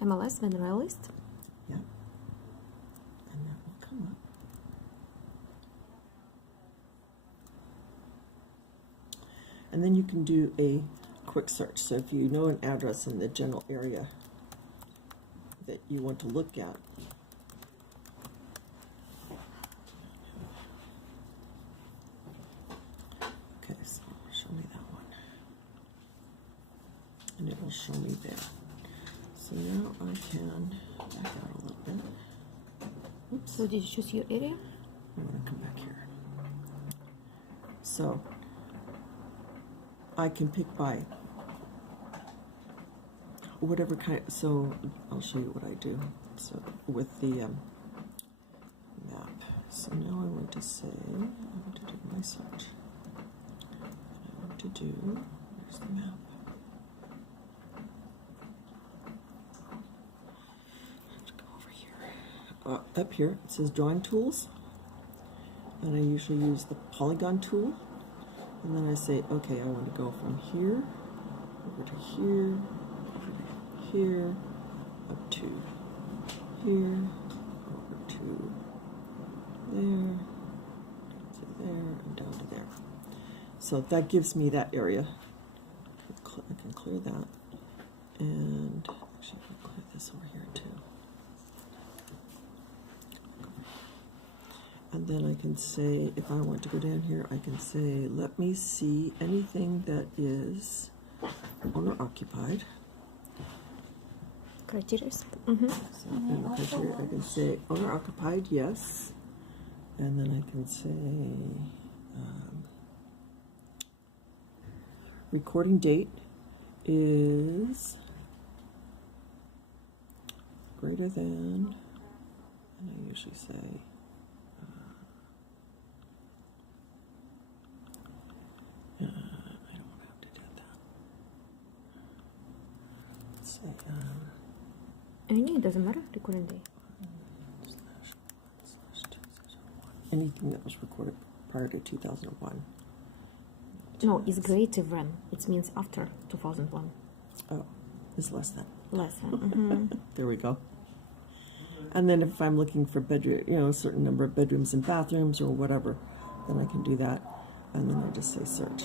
MLS vendor list. Yeah. And that will come up. And then you can do a quick search. So if you know an address in the general area that you want to look at, okay, so show me that one. And it will show me there. So now I can back out a little bit. Oops. So did you choose your area? I'm going to come back here. So I can pick by whatever kind. So I'll show you what I do. So with the map. So now I want to say I want to do my search. I want to do. Where's the map? Let's go over here. Up here it says drawing tools, and I usually use the polygon tool. And then I say, okay, I want to go from here, over to here, over to here, up to here, over to there, and down to there. So that gives me that area. I can clear that. And actually, I can clear this over here too. And then I can say, if I want to go down here, I can say, let me see anything that is owner-occupied. Criteria. So in the criteria, I can say owner-occupied, yes. And then I can say recording date is greater than, and I usually say, I don't want to have to do that. Let's say, Any, it doesn't matter, recording day. Anything that was recorded prior to 2001. No, it's greater than. It means after 2001. Oh, it's less than. Less than. There we go. And then if I'm looking for bedroom, a certain number of bedrooms and bathrooms or whatever, then I can do that. And then I just say search.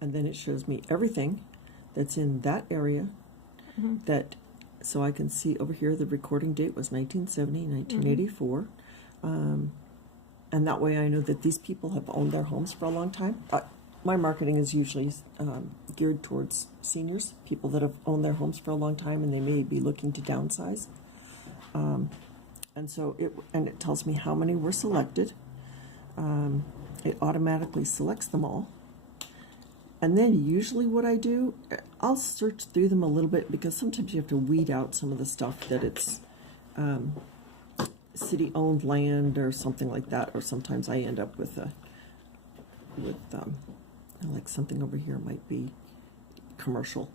And then it shows me everything that's in that area. So I can see over here the recording date was 1970, 1984. And that way I know that these people have owned their homes for a long time. My marketing is usually geared towards seniors, people that have owned their homes for a long time and they may be looking to downsize. And so it tells me how many were selected. It automatically selects them all. And then usually what I do, I'll search through them a little bit because sometimes you have to weed out some of the stuff that it's city-owned land or something like that. Or sometimes I end up with like something over here might be commercial.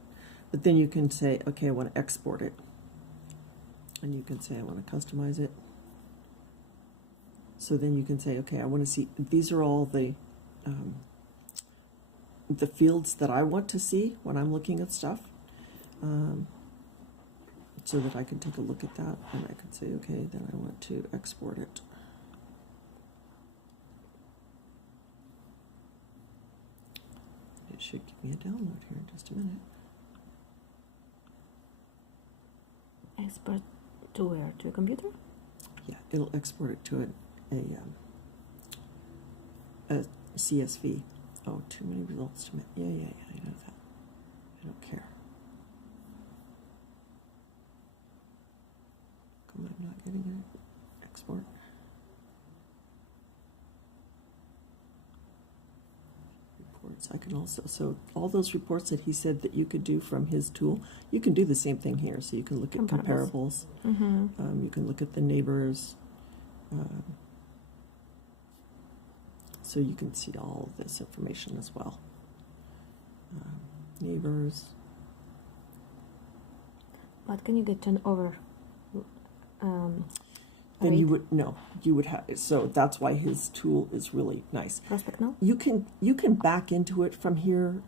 But then you can say, okay, I want to export it. And you can say, I want to customize it. So then you can say, okay, I want to see, these are all the fields that I want to see when I'm looking at stuff, so that I can take a look at that and I can say, okay, then I want to export it. It should give me a download here in just a minute. Export to where? To a computer? Yeah, it'll export it to a CSV. Oh, too many results to make. Yeah, I know that. I don't care. Come on, I'm not getting an export. Reports. I can also, so all those reports that he said that you could do from his tool, you can do the same thing here. So you can look at comparables. You can look at the neighbors. So you can see all of this information as well. Neighbors. But can you get turnover? then you Right. would have. So that's why his tool is really nice. Prospect now? You can back into it from here.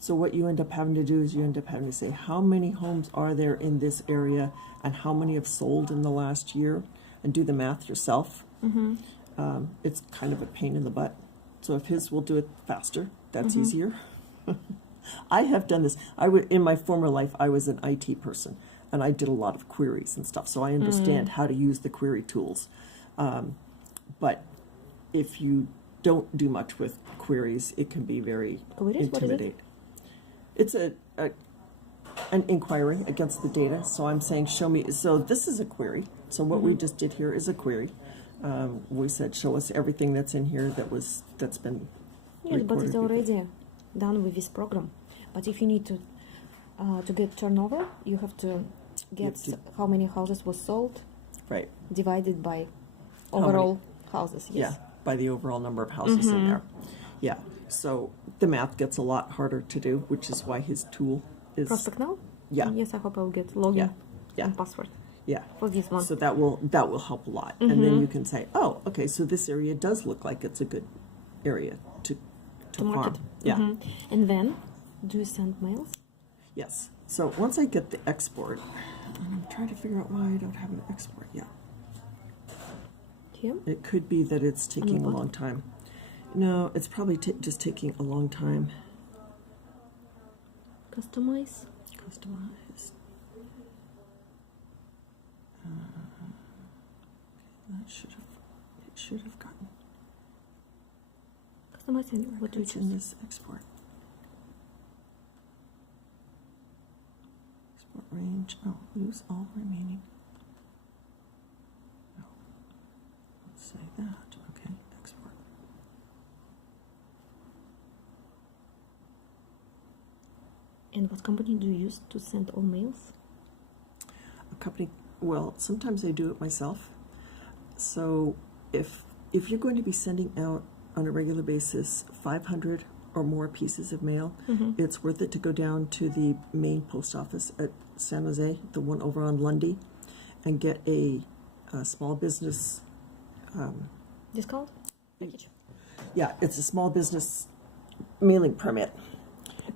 So what you end up having to do is you end up having to say how many homes are there in this area and how many have sold in the last year, and do the math yourself. Mm-hmm. It's kind of a pain in the butt. So if his will do it faster, that's Mm-hmm. easier. I have done this. In my former life, I was an IT person, and I did a lot of queries and stuff. So I understand how to use the query tools. But if you don't do much with queries, it can be very Queries? What is it? intimidating. It's an inquiry against the data. So I'm saying, show me. So this is a query. So what we just did here is a query. We said, show us everything that's in here that's been Yes, but it's recorded before. already done with this program. But if you need to get turnover, you have to get to- how many houses was sold Right. divided by many? overall houses. Yes. Yeah, by the overall number of houses in there. Yeah. So the math gets a lot harder to do, which is why his tool is. Prospect now? Yeah. Yes, I hope I'll get login Yeah. Yeah. and password Yeah. for this one. So that will help a lot, and then you can say, oh, okay, so this area does look like it's a good area to market. farm. Yeah. And then, do you send mails? Yes. So once I get the export, I'm trying to figure out why I don't have an export yet. Here? It could be that it's taking a bottom? long time. No, it's probably just taking a long time. Customize? Customize. That should have gotten. Customize and what do you It's in choose? this export. Export range. Oh, use all remaining. No. Let's say that. Okay, export. And what company do you use to send all mails? A company. Well, sometimes I do it myself. So if you're going to be sending out on a regular basis 500 or more pieces of mail, it's worth it to go down to the main post office at San Jose, the one over on Lundy, and get a small business. Discount? Package? Yeah, it's a small business mailing permit.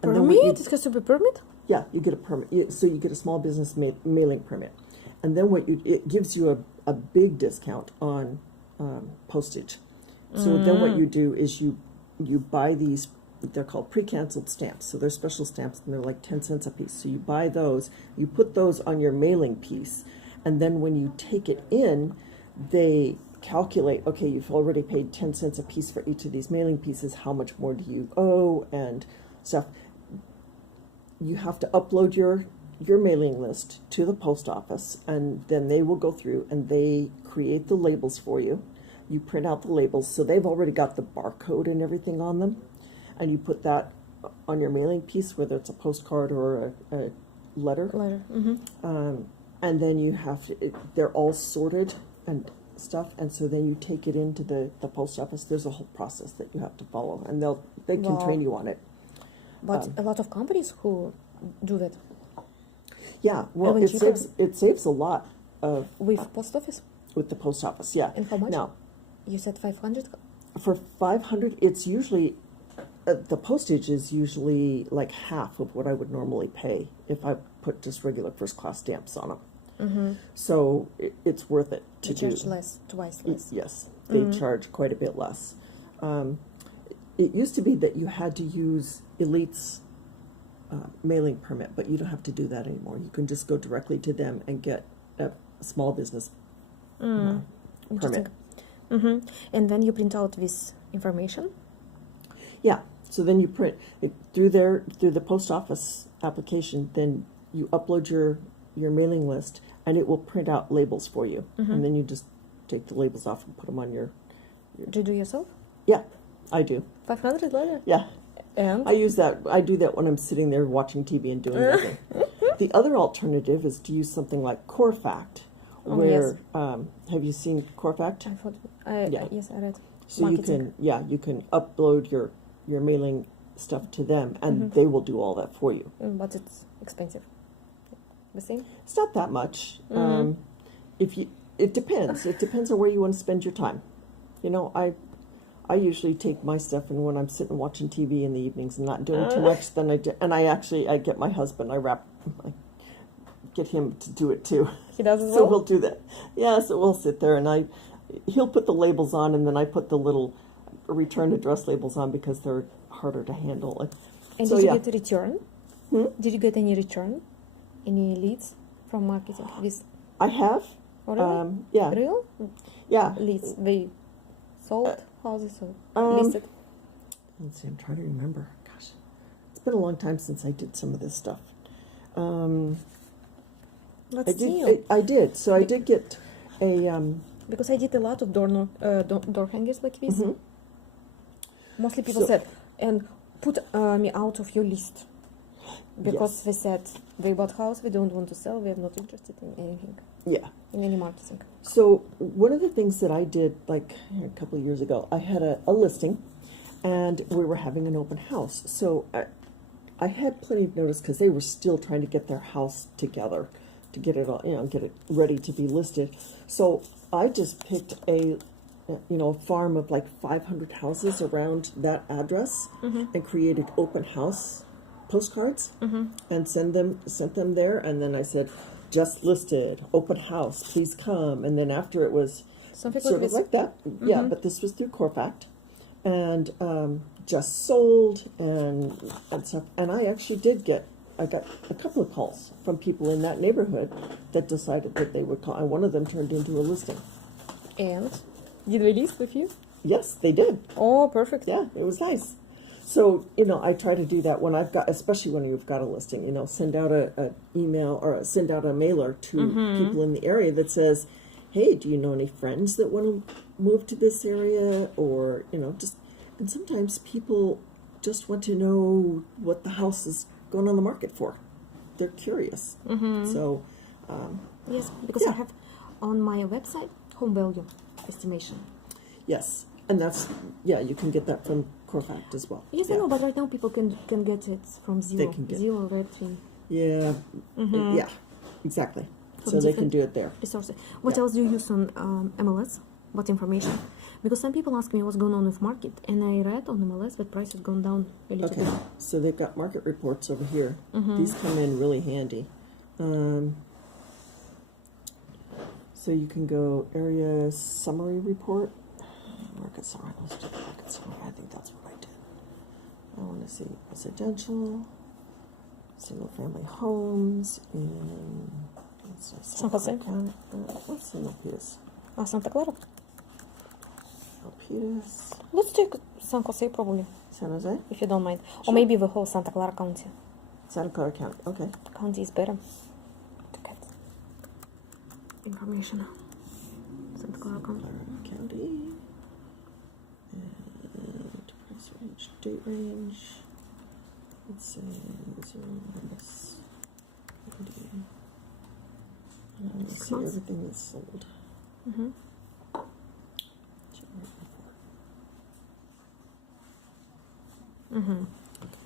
And then Permit? what It has to be permit? Yeah, you get a permit. So you get a small business mailing permit, and then it gives you a big discount on postage. So then what you do is you buy these. They're called pre-canceled stamps. So they're special stamps, and they're like 10 cents a piece. So you buy those, you put those on your mailing piece, and then when you take it in, they calculate, okay, you've already paid 10 cents a piece for each of these mailing pieces. How much more do you owe and stuff? You have to upload your mailing list to the post office, and then they will go through and they create the labels for you. You print out the labels, so they've already got the barcode and everything on them, and you put that on your mailing piece, whether it's a postcard or a letter. Letter. And then you have to, they're all sorted and stuff, and so then you take it into the post office. There's a whole process that you have to follow, and they can Wow. train you on it. But a lot of companies who do that Yeah, well, Even cheaper? it saves a lot of with post office. with the post office. Yeah. And how much? Now, You said 500? for 500, it's usually the postage is usually like half of what I would normally pay if I put just regular first class stamps on them. So it's worth it to You do. charge less, twice less. Yes, they charge quite a bit less. It used to be that you had to use Elite's mailing permit, but you don't have to do that anymore. You can just go directly to them and get a small business permit. Interesting. And then you print out this information. Yeah. So then you print it through the post office application. Then you upload your mailing list, and it will print out labels for you. And then you just take the labels off and put them on your. Do you do yourself? Yeah, I do. 500 letter? Yeah. And? I use that. I do that when I'm sitting there watching TV and doing nothing. The other alternative is to use something like CoreFact, where have you seen CoreFact? I thought, Yeah. yes, I read. So Marketing. you can upload your mailing stuff to them, and they will do all that for you. But it's expensive. The same? It's not that much. it depends. It depends on where you want to spend your time. You know, I usually take my stuff, and when I'm sitting watching TV in the evenings and not doing too much, then I get my husband. I get him to do it too. He does as well? So we'll do that. Yeah, so we'll sit there, and he'll put the labels on, and then I put the little return address labels on because they're harder to handle. And so, did you yeah. get a return? Did you get any return? Any leads from marketing? I have. Oh, really? Yeah. Real? Yeah. Leads. They sold? How they sold? Listed? Let's see, I'm trying to remember. Gosh, it's been a long time since I did some of this stuff. I did. So I did get a... because I did a lot of door hangers like this. Mostly people said, and put me out of your list. Because they said, they bought house, we don't want to sell, we are not interested in anything. Yeah. In any marketing. So one of the things that I did, like a couple of years ago, I had a listing, and we were having an open house. So I had plenty of notice because they were still trying to get their house together to get it all, get it ready to be listed. So I just picked a farm of like 500 houses around that address and created open house postcards and sent them there. And then I said, just listed, open house, please come. And then after it was Something sort of like that. Yeah, but this was through Corfact. And just sold and stuff. And I actually I got a couple of calls from people in that neighborhood that decided that they would call. And one of them turned into a listing. And did they list with you? Yes, they did. Oh, perfect. Yeah, it was nice. So, I try to do that when especially when you've got a listing, send out a email or send out a mailer to people in the area that says, hey, do you know any friends that want to move to this area? Or, and sometimes people just want to know what the house is going on the market for. They're curious. So, yes, because I have on my website home value estimation. Yes, and you can get that from Corfact as well. Yes, I know, but right now people can get it from Zillow. They can get Zillow, Redfin. Yeah, yeah, exactly. So they can do it there. Resources. What else do you use on MLS? What information? Because some people ask me what's going on with market, and I read on MLS that price has gone down a little bit. So they've got market reports over here. These come in really handy. So you can go area summary report. Market summary. Let's do the market summary. I think that's what I did. I want to see residential, single family homes in San Jose. What's San Milpitas? Santa Clara. Milpitas. Let's take San Jose probably, San Jose? if you don't mind. Sure. Or maybe the whole Santa Clara County. Santa Clara County. Okay. County is better to get information. Santa Clara County. County. And price range, date range. Let's say 0 minus 90. And let's see everything that's sold.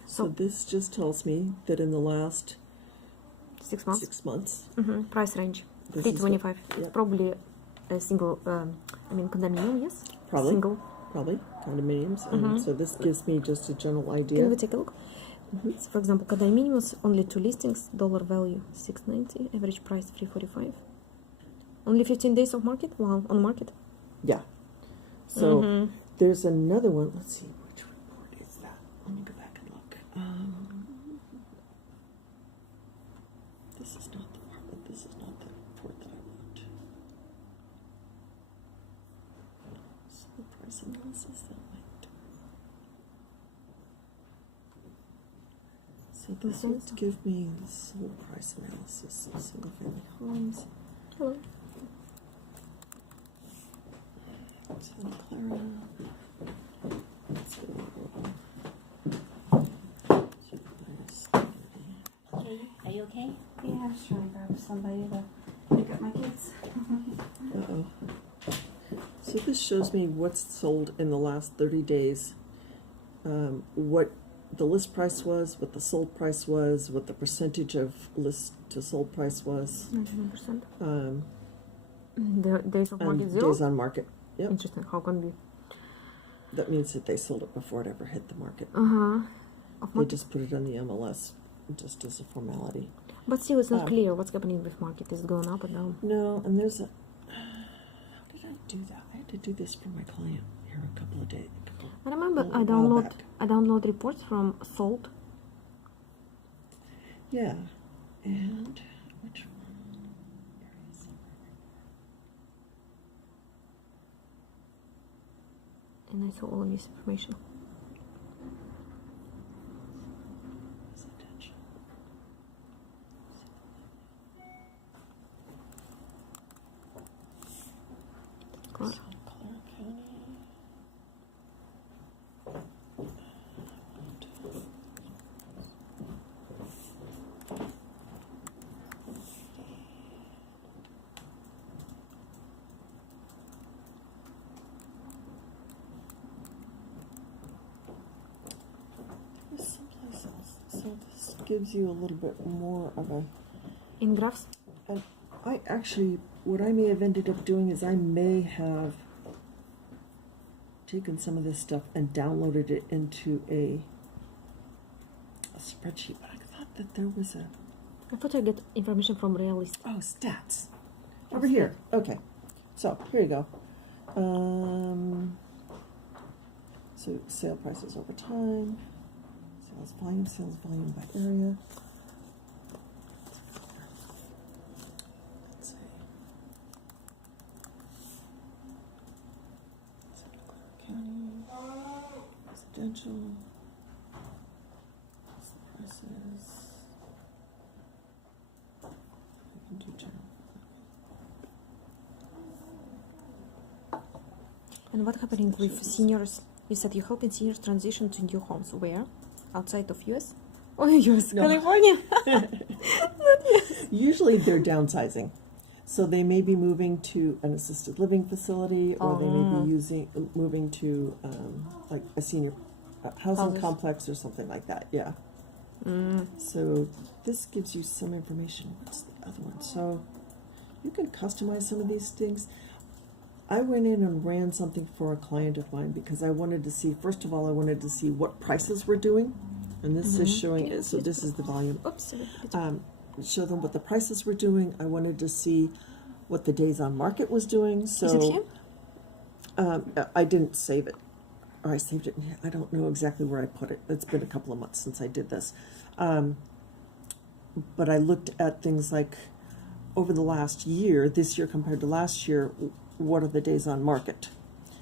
So this just tells me that in the last 6 months. 6 months. Price range. This 325. is what- Probably a single, condominium, yes? Probably. Single. Probably condominiums. And so this gives me just a general idea. Can we take a look? So for example, condominiums, only 2 listings, dollar value $690, average price $345. Only 15 days of market? Wow, on market. Yeah. So there's another one. Let's see, which report is that? Let me go back and look. This is not the one, this is not the report that I want. So price analysis that might. So this would give me the sold price analysis of single family homes. Hello. Santa Clara. Are you okay? Yeah, I was trying to grab somebody to pick up my kids. Uh-oh. So this shows me what's sold in the last 30 days, what the list price was, what the sold price was, what the percentage of list to sold price was. 99%. The days of market and zero? days on market. Yep. Interesting. How can be? That means that they sold it before it ever hit the market. Uh-huh. Of They market. just put it on the MLS just as a formality. But still, it's not Um, clear what's happening with market. Is it going up or down? No, and there's a. How did I do that? I had to do this for my client here a couple of days. I remember a while back. I download reports from Salt. Yeah, and which one? Where is it? And I saw all of this information. Residential. Clar- Clark County. There's someplace else. So this gives you a little bit more of a. In graphs? And I actually, what I may have ended up doing is I may have taken some of this stuff and downloaded it into a spreadsheet, but I thought that there was a, I thought I get information from Realist. oh, stats. Over here. Okay. So, here you go. So, sale prices over time, sales volume by area. Let's see. Santa Clara County, residential, what's the prices? I can do general. And what happening with seniors? You said you're helping seniors transition to new homes. Where? Outside of US? Oh, US, No. California. Usually they're downsizing. So they may be moving to an assisted living facility, or they may be moving to like a senior housing Houses. complex or something like that. Yeah. So this gives you some information. What's the other one? So you can customize some of these things. I went in and ran something for a client of mine because I wanted to see, first of all, I wanted to see what prices we're doing. And this is showing it. So this is the volume. Oops. Show them what the prices were doing. I wanted to see what the days on market was doing. So Is it here? I didn't save it, or I saved it. I don't know exactly where I put it. It's been a couple of months since I did this. But I looked at things like over the last year, this year compared to last year, what are the days on market?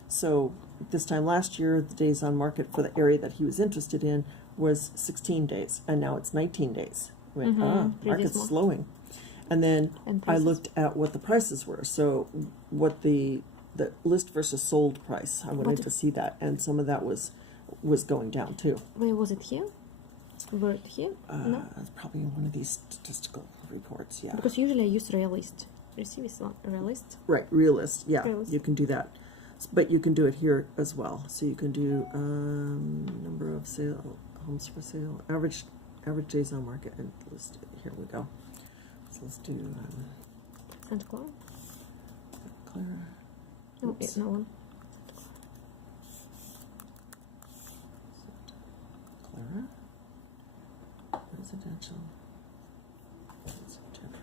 So this time last year, the days on market for the area that he was interested in was 16 days, and now it's 19 days. I went, market's more. slowing. And then And I prices? looked at what the prices were. So what the list versus sold price. I wanted to see that, and some of that was going down too. Where was it here? Were it here? No. It's probably in one of these statistical reports. Yeah. Because usually I use Realist. Receive is not Realist. Right, realist. Yeah, Realist. you can do that, but you can do it here as well. So you can do number of homes for sale, average days on market, and list. Here we go. So let's do Santa Clara? Clara. No, Oops. no one. Clara. Residential. September.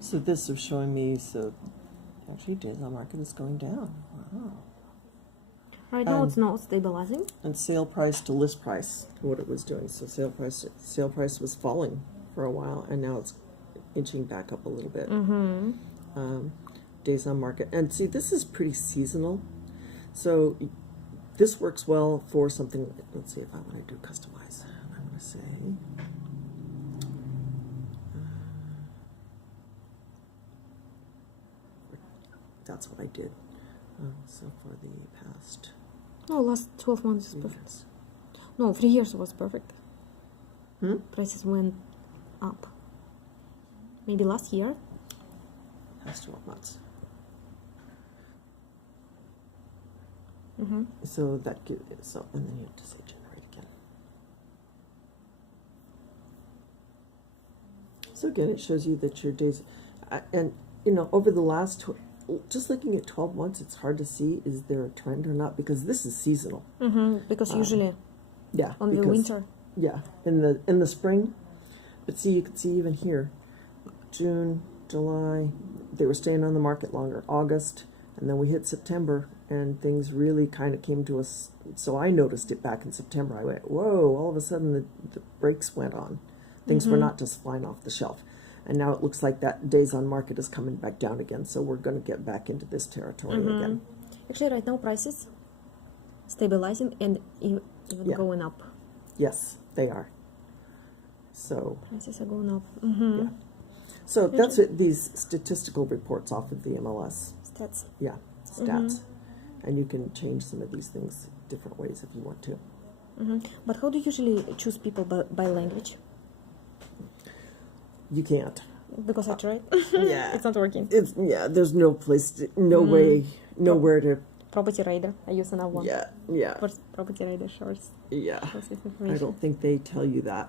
So this is showing me, so actually days on market is going down. Wow. Right now it's not stabilizing. And sale price to list price, what it was doing. So sale price was falling for a while, and now it's inching back up a little bit. Days on market. And see, this is pretty seasonal. So this works well for something, let's see if I want to do customize. I'm going to say, that's what I did. So for the past No, last 12 months is 3 perfect. years. No, 3 years was perfect. Hmm? Prices went up. Maybe last year. Past 12 months. Mm-hmm. So that gives, so, and then you have to say generate again. So again, it shows you that your days, and you know, over the last, just looking at 12 months, it's hard to see is there a trend or not, because this is seasonal. Because usually Yeah. on the because- winter. Yeah, in the spring, but see, you can see even here, June, July, they were staying on the market longer. August, and then we hit September, and things really kind of came to us. So I noticed it back in September. I went, whoa! All of a sudden, the brakes went on. Things were not just flying off the shelf, and now it looks like that days on market is coming back down again. So we're going to get back into this territory again. Actually, right now prices stabilizing and even Yeah. going up. Yes, they are. So. Prices are going up. Yeah. So that's it, these statistical reports off of the MLS. Stats. Yeah, stats. And you can change some of these things different ways if you want to. But how do you usually choose people by language? You can't. Because I tried. Yeah. It's not working. There's no place, way, nowhere to. Property Radar. I use another one. Yeah. For Property Radar shorts. Yeah. Shows this I information. don't think they tell you that.